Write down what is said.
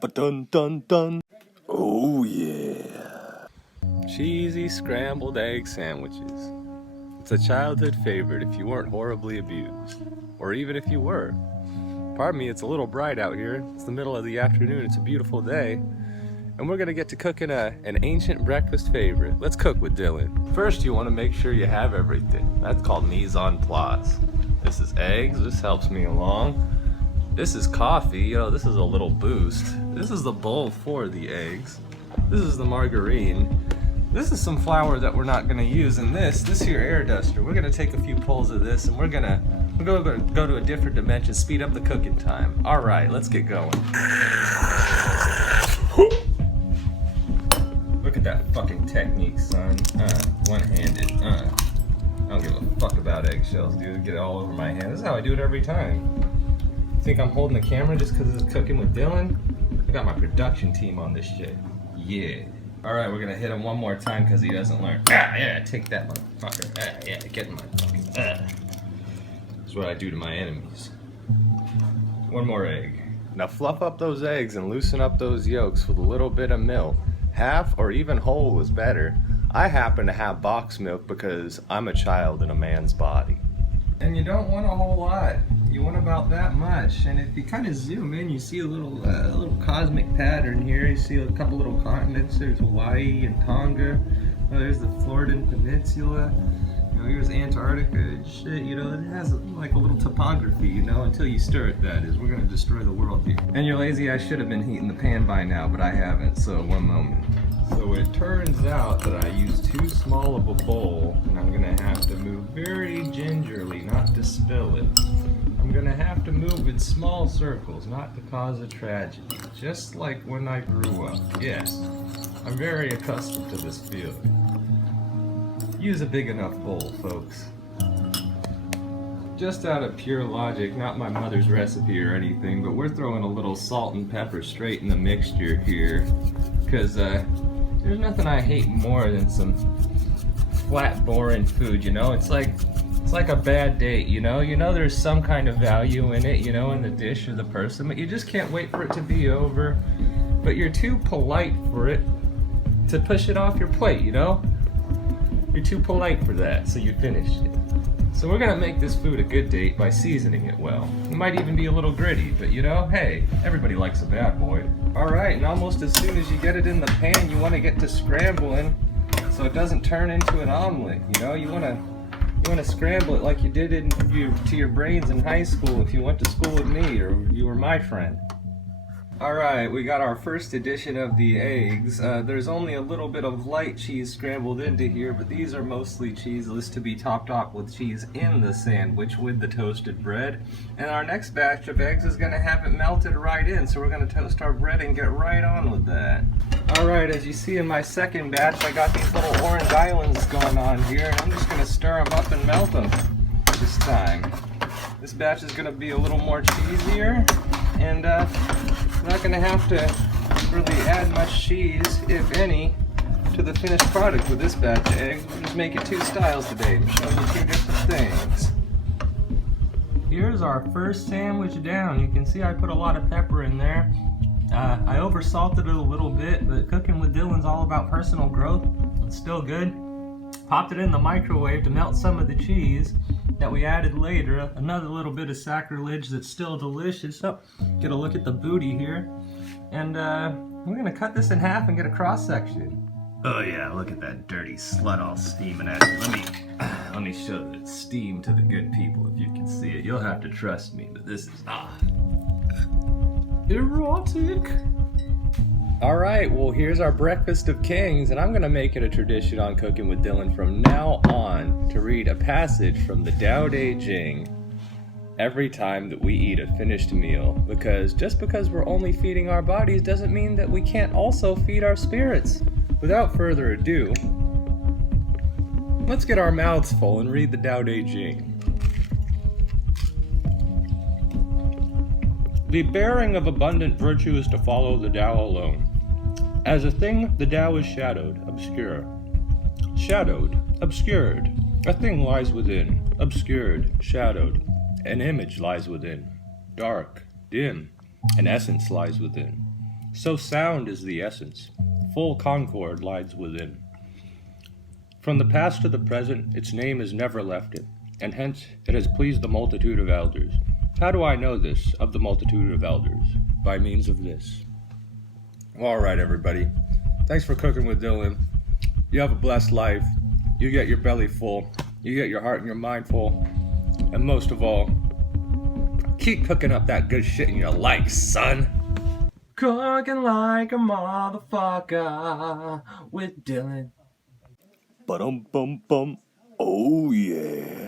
Ba-dun dun dun. Oh yeah. Cheesy scrambled egg sandwiches. It's a childhood favorite if you weren't horribly abused. Or even if you were. Pardon me, it's a little bright out here. It's the middle of the afternoon, it's a beautiful day. And we're gonna get to cooking an ancient breakfast favorite. Let's cook with Dillon. First, you wanna make sure you have everything. That's called mise en place. This is eggs, this helps me along. This is coffee, this is a little boost. This is the bowl for the eggs. This is the margarine. This is some flour that we're not gonna use. And this here air duster, we're gonna take a few pulls of this and we're gonna go to a different dimension, speed up the cooking time. All right, let's get going. Look at that fucking technique, son. One-handed. I don't give a fuck about eggshells, dude. Get it all over my hand. This is how I do it every time. Think I'm holding the camera just because it's cooking with Dillon? I got my production team on this shit. Yeah. Alright, we're gonna hit him one more time because he doesn't learn. Yeah, take that motherfucker. Yeah, get in my fucking. That's what I do to my enemies. One more egg. Now fluff up those eggs and loosen up those yolks with a little bit of milk. Half or even whole is better. I happen to have box milk because I'm a child in a man's body. And you don't want a whole lot. You want about that much. And if you kind of zoom in, you see a little cosmic pattern here. You see a couple little continents. There's Hawaii and Tonga. There's the Floridan Peninsula. Here's Antarctica and shit. It has like a little topography, until you stir it, that is. We're gonna destroy the world here. And you're lazy, I should have been heating the pan by now, but I haven't, so one moment. So it turns out that I used too small of a bowl, and I'm gonna have to move very gingerly, not to spill it. I'm gonna have to move in small circles, not to cause a tragedy. Just like when I grew up. Yes, I'm very accustomed to this feeling. Use a big enough bowl, folks. Just out of pure logic, not my mother's recipe or anything, but we're throwing a little salt and pepper straight in the mixture here. Because there's nothing I hate more than some flat, boring food, It's like a bad date, there's some kind of value in it, in the dish or the person, but you just can't wait for it to be over. But you're too polite for it to push it off your plate, You're too polite for that, so you finished it. So we're gonna make this food a good date by seasoning it well. It might even be a little gritty, but hey, everybody likes a bad boy. Alright, and almost as soon as you get it in the pan, you wanna get to scrambling so it doesn't turn into an omelet, You wanna scramble it like you did to your brains in high school if you went to school with me or you were my friend. Alright, we got our first edition of the eggs. There's only a little bit of light cheese scrambled into here, but these are mostly cheeseless to be topped off with cheese in the sandwich with the toasted bread. And our next batch of eggs is going to have it melted right in, so we're going to toast our bread and get right on with that. Alright, as you see in my second batch, I got these little orange islands going on here, and I'm just going to stir them up and melt them this time. This batch is going to be a little more cheesier, and not going to have to really add much cheese, if any, to the finished product with this batch of eggs. We'll just make it two styles today. I'm showing you two different things. Here's our first sandwich down. You can see I put a lot of pepper in there. I oversalted it a little bit, but cooking with Dillon's all about personal growth. It's still good. Popped it in the microwave to melt some of the cheese that we added later. Another little bit of sacrilege that's still delicious. So, get a look at the booty here. And we're gonna cut this in half and get a cross section. Oh yeah, look at that dirty slut all steaming at you. Let me show the steam to the good people if you can see it. You'll have to trust me, but this is erotic. Alright, well here's our breakfast of kings, and I'm going to make it a tradition on Cooking with Dillon from now on to read a passage from the Tao Te Ching every time that we eat a finished meal, because just because we're only feeding our bodies doesn't mean that we can't also feed our spirits. Without further ado, let's get our mouths full and read the Tao Te Ching. The bearing of abundant virtue is to follow the Tao alone. As a thing, the Tao is shadowed, obscure. Shadowed, obscured. A thing lies within, obscured, shadowed. An image lies within, dark, dim. An essence lies within. So sound is the essence, full concord lies within. From the past to the present, its name has never left it, and hence it has pleased the multitude of elders. How do I know this of the multitude of elders? By means of this. All right, everybody. Thanks for cooking with Dylan. You have a blessed life. You get your belly full. You get your heart and your mind full. And most of all, keep cooking up that good shit in your life, son. Cooking like a motherfucker with Dylan. Ba-dum-bum-bum. Oh, yeah.